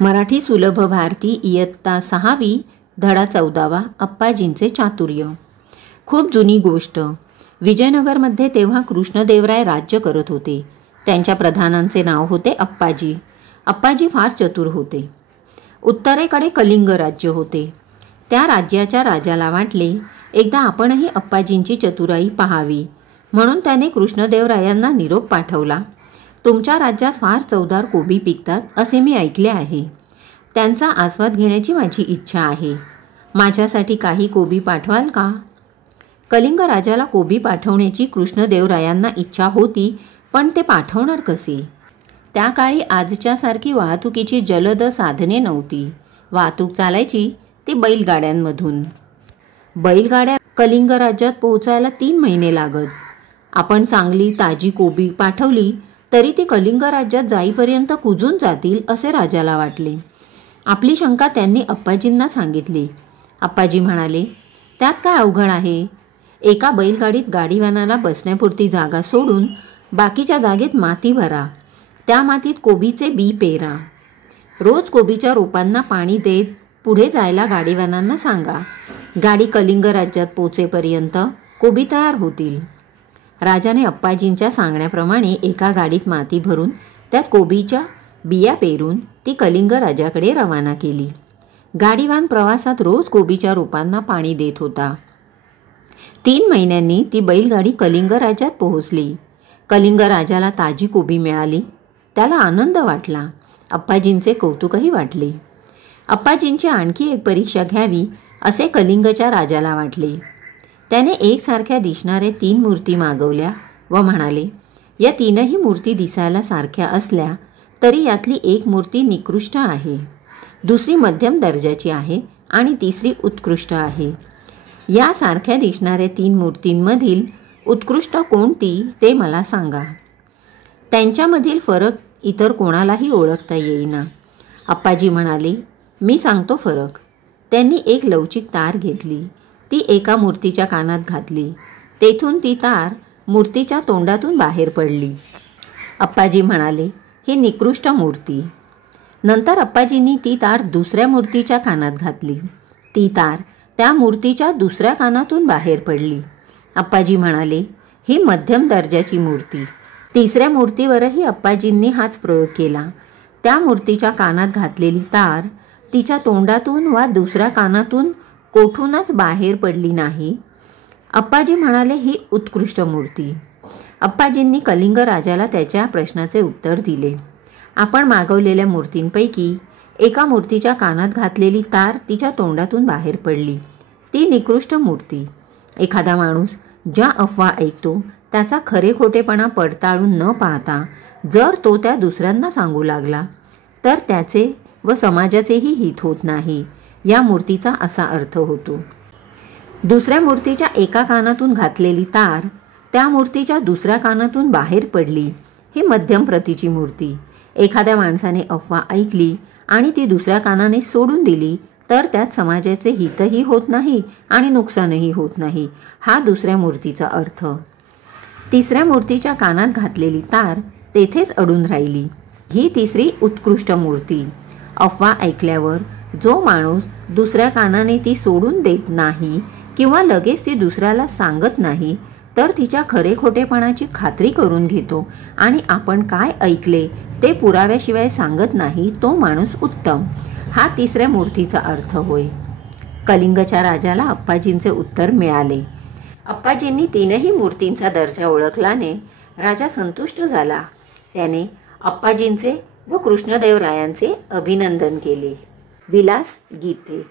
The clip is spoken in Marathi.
मराठी सुलभ भारती इयत्ता 6वी धडा 14वा अप्पाजींचे चातुर्य। खूप जुनी गोष्ट। विजयनगरमध्ये तेव्हा कृष्णदेवराय राज्य करत होते। त्यांच्या प्रधानांचे नाव होते अप्पाजी। अप्पाजी फार चतुर होते। उत्तरेकडे कलिंग राज्य होते। त्या राज्याच्या राजाला वाटले एकदा आपणही अप्पाजींची चतुराई पाहावी, म्हणून त्याने कृष्णदेवरायांना निरोप पाठवला। तुमच्या राज्यात फार चवदार कोबी पिकतात असे मी ऐकले आहे। त्यांचा आस्वाद घेण्याची माझी इच्छा आहे। माझ्यासाठी काही कोबी पाठवाल का? कलिंग राजाला कोबी पाठवण्याची कृष्णदेवरायांना इच्छा होती, पण ते पाठवणार कसे? त्या काळी आजच्यासारखी वाहतुकीची जलद साधने नव्हती। वाहतूक चालायची ती बैलगाड्यांमधून। बैलगाड्या कलिंग राज्यात पोहोचायला 3 महिने लागत। आपण चांगली ताजी कोबी पाठवली तरी ती कलिंग राज्यात जाईपर्यंत कुजून जातील असे राजाला वाटले। आपली शंका त्यांनी अप्पाजींना सांगितली। अप्पाजी म्हणाले, त्यात काय अवघड आहे? एका बैलगाडीत गाडीवानाला बसण्यापुरती जागा सोडून बाकीच्या जागेत माती भरा, त्या मातीत कोबीचे बी पेरा, रोज कोबीच्या रोपांना पाणी देत पुढे जायला गाडीवानांना सांगा। गाडी कलिंग राज्यात पोचेपर्यंत कोबी तयार होतील। राजाने अप्पाजींच्या सांगण्याप्रमाणे एका गाडीत माती भरून त्यात कोबीच्या बिया पेरून ती कलिंग राजाकडे रवाना केली। गाडीवान प्रवासात रोज कोबीच्या रोपांना पाणी देत होता। 3 महिन्यांनी ती बैलगाडी कलिंग राज्यात पोहोचली। कलिंग राजाला ताजी कोबी मिळाली। त्याला आनंद वाटला। अप्पाजींचे कौतुकही वाटले। अप्पाजींची आणखी एक परीक्षा घ्यावी असे कलिंगच्या राजाला वाटले। त्याने एकसारख्या दिसणाऱ्या 3 मूर्ती मागवल्या व म्हणाले, या 3ही मूर्ती दिसायला सारख्या असल्या तरी यातली एक मूर्ती निकृष्ट आहे, दुसरी मध्यम दर्जाची आहे आणि तिसरी उत्कृष्ट आहे। या सारख्या दिसणाऱ्या 3 मूर्तींमधील उत्कृष्ट कोणती ते मला सांगा। त्यांच्यामधील फरक इतर कोणालाही ओळखता येईना। अप्पाजी म्हणाले, मी सांगतो फरक। त्यांनी एक लवचिक तार घेतली, ती एका मूर्तीच्या कानात घातली, तेथून ती तार मूर्तीच्या तोंडातून बाहेर पडली। अप्पाजी म्हणाले, ही निकृष्ट मूर्ती। नंतर अप्पाजींनी ती तार दुसऱ्या मूर्तीच्या कानात घातली, ती तार त्या मूर्तीच्या दुसऱ्या कानातून बाहेर पडली। अप्पाजी म्हणाले, ही मध्यम दर्जाची मूर्ती। तिसऱ्या मूर्तीवरही अप्पाजींनी हाच प्रयोग केला। त्या मूर्तीच्या कानात घातलेली तार तिच्या तोंडातून वा दुसऱ्या कानातून कोठूनच बाहेर पडली नाही। अप्पाजी म्हणाले, ही उत्कृष्ट मूर्ती। अप्पाजींनी कलिंग राजाला त्याच्या प्रश्नाचे उत्तर दिले। आपण मागवलेल्या मूर्तींपैकी एका मूर्तीच्या कानात घातलेली तार तिच्या तोंडातून बाहेर पडली, ती निकृष्ट मूर्ती। एखादा माणूस ज्या अफवा ऐकतो त्याचा खरे खोटेपणा पडताळून न पाहता जर तो त्या दुसऱ्यांना सांगू लागला तर त्याचे व समाजाचेही हित होत नाही, या मूर्तीचा असा अर्थ होतो। दुसऱ्या मूर्तीच्या एका कानातून घातलेली तार त्या मूर्तीच्या दुसऱ्या कानातून बाहेर पडली, ही मध्यम प्रतीची मूर्ती। एखाद्या माणसाने अफवा ऐकली आणि ती दुसऱ्या कानाने सोडून दिली तर त्यात समाजाचे हितही होत नाही आणि नुकसानही होत नाही, हा दुसऱ्या मूर्तीचा अर्थ। तिसऱ्या मूर्तीच्या कानात घातलेली तार तेथेच अडून राहिली, ही तिसरी उत्कृष्ट मूर्ती। अफवा ऐकल्यावर जो माणूस दुसऱ्या कानाने ती सोडून देत नाही किंवा लगेच ती दुसऱ्याला सांगत नाही तर तिच्या खरे खोटेपणाची खात्री करून घेतो आणि आपण काय ऐकले ते पुराव्याशिवाय सांगत नाही, तो माणूस उत्तम, हा तिसऱ्या मूर्तीचा अर्थ होय। कलिंगच्या राजाला अप्पाजींचे उत्तर मिळाले। अप्पाजींनी 3ही मूर्तींचा दर्जा ओळखल्याने राजा संतुष्ट झाला। त्याने अप्पाजींचे व कृष्णदेवरायांचे अभिनंदन केले। विलास गीते।